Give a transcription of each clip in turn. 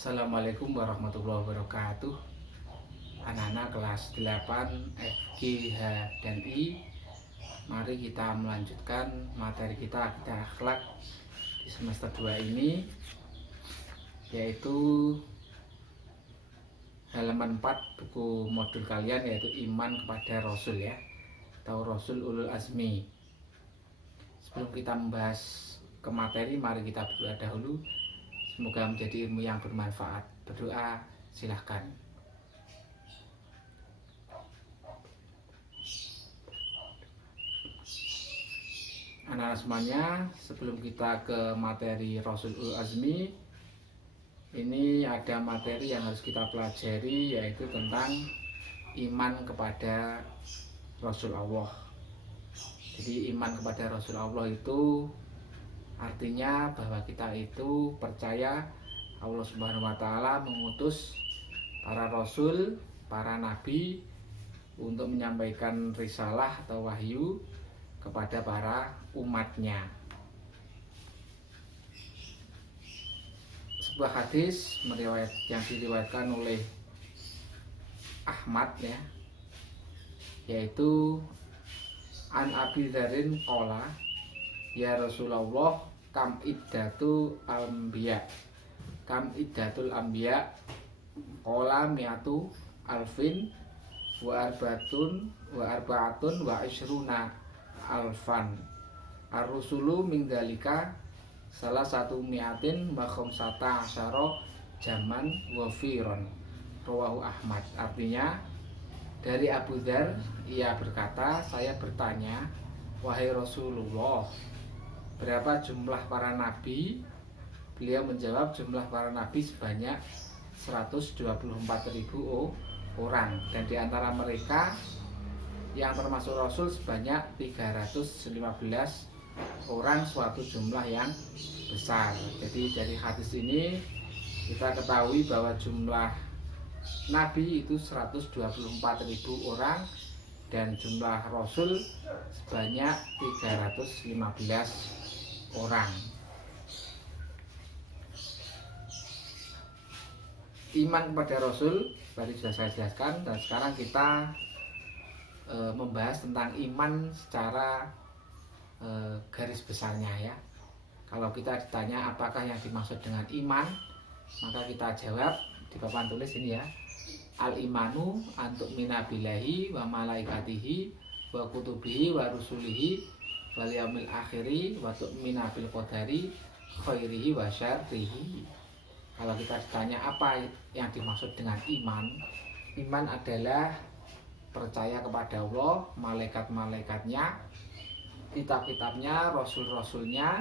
Assalamualaikum warahmatullahi wabarakatuh. Anak-anak kelas 8 FG, H, dan I. Mari kita melanjutkan materi kita akidah akhlak di semester 2 ini, yaitu halaman 4 buku modul kalian, yaitu iman kepada Rasul ya, atau Rasul Ulul Azmi. Sebelum kita membahas ke materi, mari kita berdoa dahulu. Semoga menjadi ilmu yang bermanfaat. Berdoa, silahkan. Anak-anak semuanya, sebelum kita ke materi Rasul Ulul Azmi, ini ada materi yang harus kita pelajari, yaitu tentang iman kepada Rasul Allah. Jadi iman kepada Rasul Allah itu artinya bahwa kita itu percaya Allah Subhanahu wa Ta'ala mengutus para rasul, para nabi untuk menyampaikan risalah atau wahyu kepada para umatnya. Sebuah hadis yang diriwayatkan oleh Ahmad ya, yaitu An Abi Dzarin qala ya Rasulullah kam iddatul anbiya qala mi'atu alfin wa arba'atun wa ishruna alfan ar-rusulu min dzalika salah satu mi'atin wa khamsata asyara jaman wa firon rawahu Ahmad. Artinya dari Abu Dzar, ia berkata, saya bertanya, wahai Rasulullah, berapa jumlah para nabi? Beliau menjawab, jumlah para nabi sebanyak 124.000 orang, dan di antara mereka yang termasuk rasul sebanyak 315 orang, suatu jumlah yang besar. Jadi dari hadis ini kita ketahui bahwa jumlah nabi itu 124.000 orang dan jumlah rasul sebanyak 315 orang. Iman kepada Rasul tadi sudah saya jelaskan, dan sekarang kita membahas tentang iman secara garis besarnya ya. Kalau kita ditanya apakah yang dimaksud dengan iman, maka kita jawab di papan tulis ini ya. Al-imanu antuk minabillahi wa malaikatihi wa kutubihi wa rusulihi wal yaumil akhiri wa tu'mina bil qadari khairihi wa syarrihi. Kalau kita ditanya apa yang dimaksud dengan iman, iman adalah percaya kepada Allah, malaikat-malaikatnya, kitab-kitabnya, rasul-rasulnya,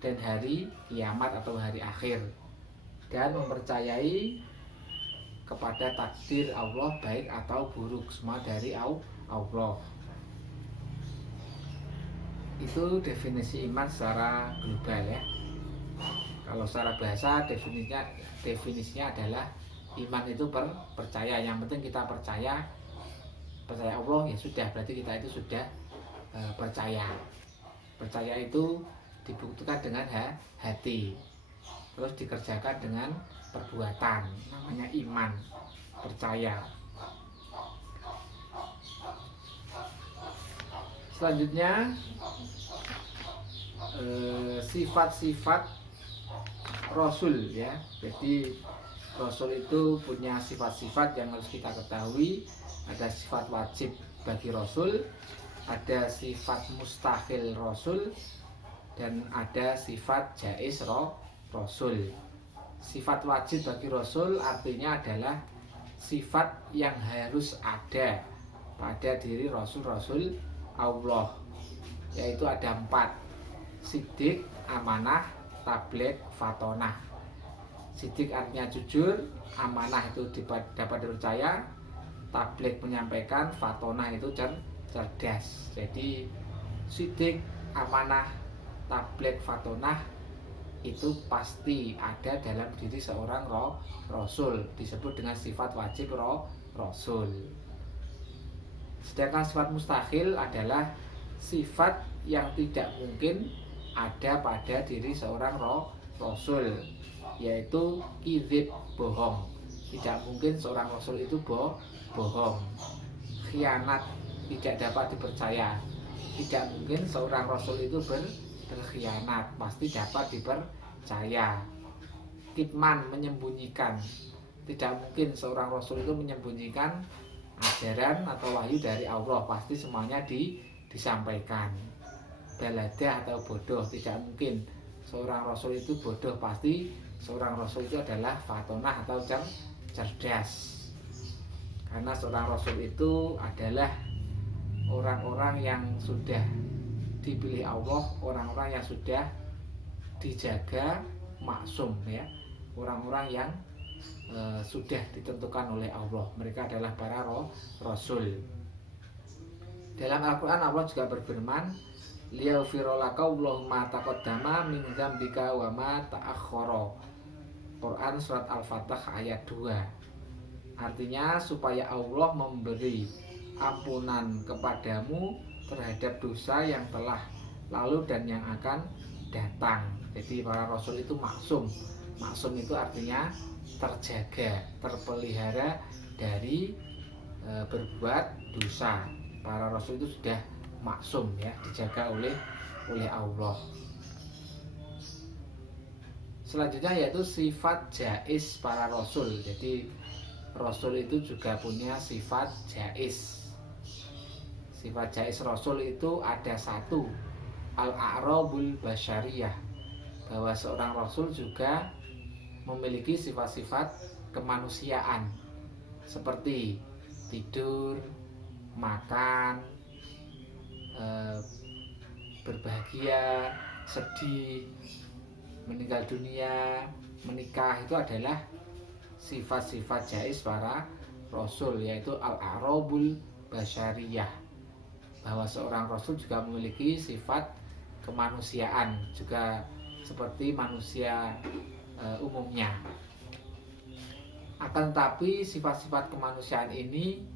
dan hari kiamat atau hari akhir, dan mempercayai kepada takdir Allah baik atau buruk, semua dari Allah. Itu definisi iman secara global ya. Kalau secara bahasa definisinya adalah iman itu percaya. Yang penting kita percaya Allah ya sudah, berarti kita itu sudah percaya. Percaya itu dibuktikan dengan hati, terus dikerjakan dengan perbuatan, namanya iman, percaya. Selanjutnya sifat-sifat Rasul ya. Jadi Rasul itu punya sifat-sifat yang harus kita ketahui. Ada sifat wajib bagi Rasul, ada sifat mustahil Rasul, dan ada sifat jaiz Rasul. Sifat wajib bagi Rasul artinya adalah sifat yang harus ada pada diri Rasul-Rasul Allah, yaitu ada 4: sidik, amanah, tabligh, fatonah. Sidik artinya jujur, amanah itu dapat dipercaya, tabligh menyampaikan, fatonah itu cerdas. Jadi sidik, amanah, tabligh, fatonah itu pasti ada dalam diri seorang Rasul, disebut dengan sifat wajib Rasul. Sedangkan sifat mustahil adalah sifat yang tidak mungkin ada pada diri seorang Rasul. yaitu kidzib, bohong. Tidak mungkin seorang rasul itu bohong. Khianat, tidak dapat dipercaya. Tidak mungkin seorang rasul itu berkhianat, pasti dapat dipercaya. Kitman, menyembunyikan. Tidak mungkin seorang rasul itu menyembunyikan ajaran atau wahyu dari Allah, pasti semuanya disampaikan. Baladah atau bodoh, tidak mungkin seorang rasul itu bodoh, pasti seorang rasul itu adalah fatonah atau cerdas. Karena seorang rasul itu adalah orang-orang yang sudah dipilih Allah, orang-orang yang sudah dijaga maksum, ya, orang-orang yang sudah ditentukan oleh Allah. Mereka adalah para rasul. Dalam Al-Quran Allah juga berfirman, liyaghfira laka Allahu ma taqaddama min dzambika wa ma ta'akhkhara. Quran surat Al-Fatah ayat 2. Artinya supaya Allah memberi ampunan kepadamu terhadap dosa yang telah lalu dan yang akan datang. Jadi para rasul itu maksum. Maksum itu artinya terjaga, terpelihara dari berbuat dosa. Para rasul itu sudah maksum, ya, dijaga oleh Allah. Selanjutnya yaitu sifat jaiz para rasul. Jadi rasul itu juga punya sifat jaiz. Sifat jaiz rasul itu ada satu, al-a'rabul basyariyah, bahwa seorang rasul juga memiliki sifat-sifat kemanusiaan seperti tidur, makan, berbahagia, sedih, meninggal dunia, menikah. Itu adalah sifat-sifat jaiz para rasul, yaitu al-a'rabul basyariyah, bahwa seorang rasul juga memiliki sifat kemanusiaan juga seperti manusia umumnya. Akan tetapi sifat-sifat kemanusiaan ini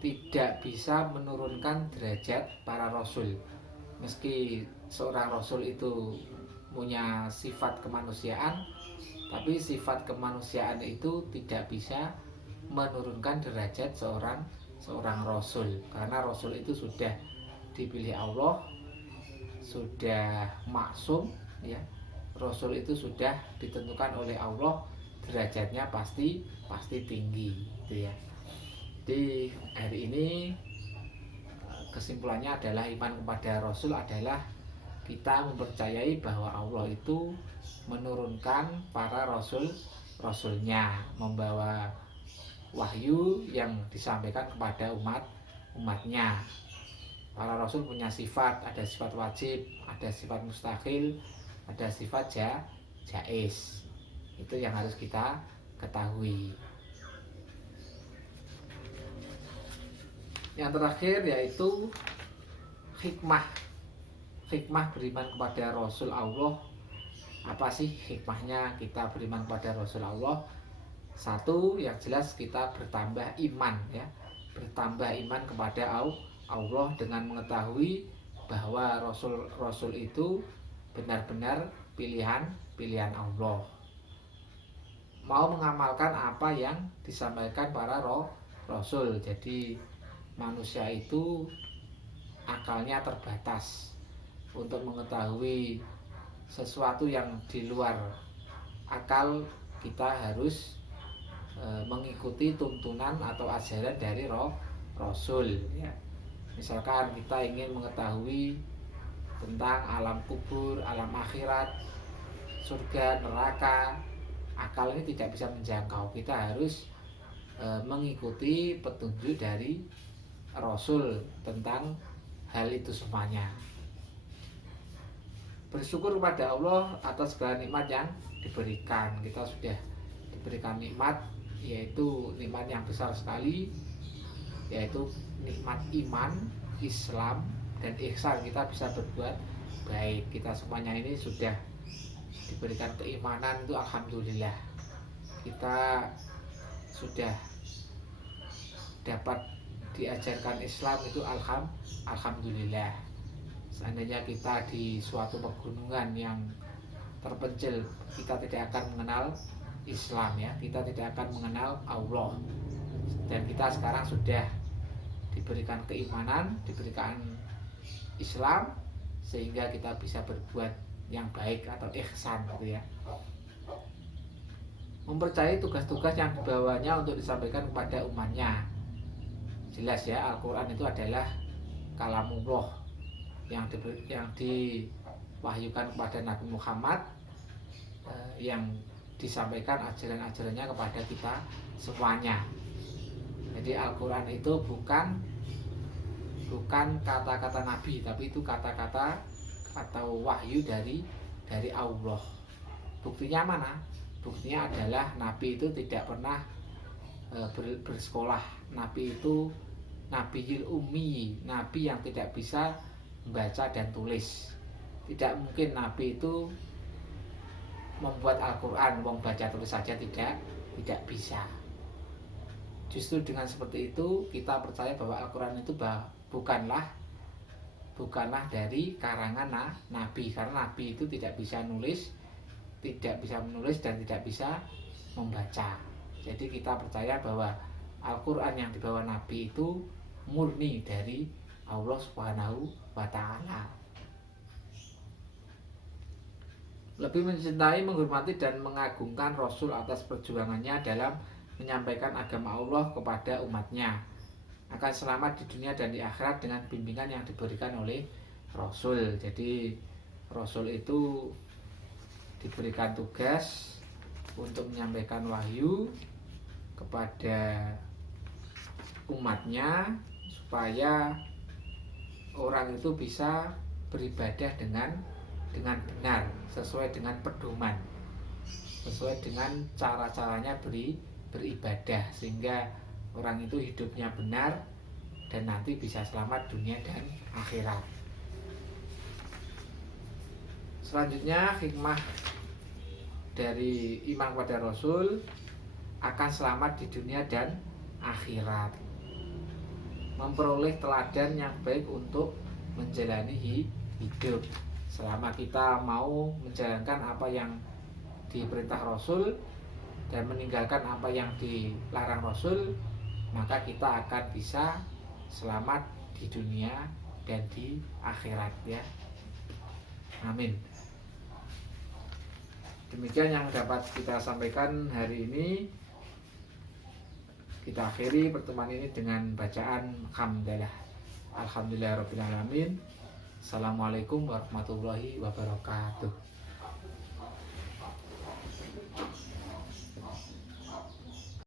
tidak bisa menurunkan derajat para rasul. Meski seorang rasul itu punya sifat kemanusiaan, tapi sifat kemanusiaan itu tidak bisa menurunkan derajat seorang rasul, karena rasul itu sudah dipilih Allah, sudah maksum, ya. Rasul itu sudah ditentukan oleh Allah, derajatnya pasti tinggi, gitu ya. Di hari ini kesimpulannya adalah iman kepada Rasul adalah kita mempercayai bahwa Allah itu menurunkan para rasulnya, membawa wahyu yang disampaikan kepada umatnya. Para rasul punya sifat, ada sifat wajib, ada sifat mustahil, ada sifat jaiz. Itu yang harus kita ketahui. Yang terakhir yaitu hikmah beriman kepada Rasul Allah. Apa sih hikmahnya kita beriman kepada Rasul Allah? Satu, yang jelas kita bertambah iman, ya, bertambah iman kepada Allah dengan mengetahui bahwa Rasul itu benar-benar pilihan Allah. Mau mengamalkan apa yang disampaikan para Rasul. Jadi manusia itu akalnya terbatas. Untuk mengetahui sesuatu yang di luar akal, kita harus mengikuti tuntunan atau ajaran dari Rasul, ya. Misalkan kita ingin mengetahui tentang alam kubur, alam akhirat, surga, neraka, akal ini tidak bisa menjangkau. Kita harus mengikuti petunjuk dari Rasul tentang hal itu semuanya. Bersyukur kepada Allah atas segala nikmat yang diberikan. Kita sudah diberikan nikmat, yaitu nikmat yang besar sekali, yaitu nikmat iman, Islam, dan ihsan. Kita bisa berbuat baik. Kita semuanya ini sudah diberikan keimanan, itu alhamdulillah. Kita sudah dapat diajarkan Islam, itu alhamdulillah. Seandainya kita di suatu pegunungan yang terpencil, kita tidak akan mengenal Islam ya, kita tidak akan mengenal Allah. Dan kita sekarang sudah diberikan keimanan, diberikan Islam, sehingga kita bisa berbuat yang baik atau ihsan gitu ya. Mempercayai tugas-tugas yang dibawanya untuk disampaikan kepada umatnya. Jelas ya, Al-Quran itu adalah kalamullah yang diwahyukan kepada Nabi Muhammad, yang disampaikan ajaran-ajarannya kepada kita semuanya. Jadi Al-Quran itu bukan kata-kata Nabi, tapi itu kata-kata atau wahyu dari Allah. Buktinya mana? Buktinya adalah Nabi itu tidak pernah bersekolah. Nabi itu Nabiyul Ummi, Nabi yang tidak bisa membaca dan tulis. Tidak mungkin Nabi itu membuat Al-Quran, membaca tulis saja tidak bisa. Justru dengan seperti itu kita percaya bahwa Al-Quran itu bukanlah dari karangan Nabi, karena Nabi itu tidak bisa menulis dan tidak bisa membaca. Jadi kita percaya bahwa Al-Quran yang dibawa Nabi itu murni dari Allah Subhanahu wa Ta'ala. Lebih mencintai, menghormati dan mengagungkan Rasul atas perjuangannya dalam menyampaikan agama Allah kepada umatnya, akan selamat di dunia dan di akhirat dengan bimbingan yang diberikan oleh Rasul. Jadi Rasul itu diberikan tugas untuk menyampaikan wahyu kepada umatnya supaya orang itu bisa beribadah dengan benar, sesuai dengan pedoman, sesuai dengan cara-caranya beribadah, sehingga orang itu hidupnya benar dan nanti bisa selamat dunia dan akhirat. Selanjutnya, hikmah dari iman pada Rasul akan selamat di dunia dan akhirat, memperoleh teladan yang baik untuk menjalani hidup. Selama kita mau menjalankan apa yang diperintah Rasul dan meninggalkan apa yang dilarang Rasul, maka kita akan bisa selamat di dunia dan di akhirat ya. Amin. Demikian yang dapat kita sampaikan hari ini. Kita akhiri pertemuan ini dengan bacaan hamdalah. Alhamdulillahirabbil alamin. Assalamualaikum warahmatullahi wabarakatuh.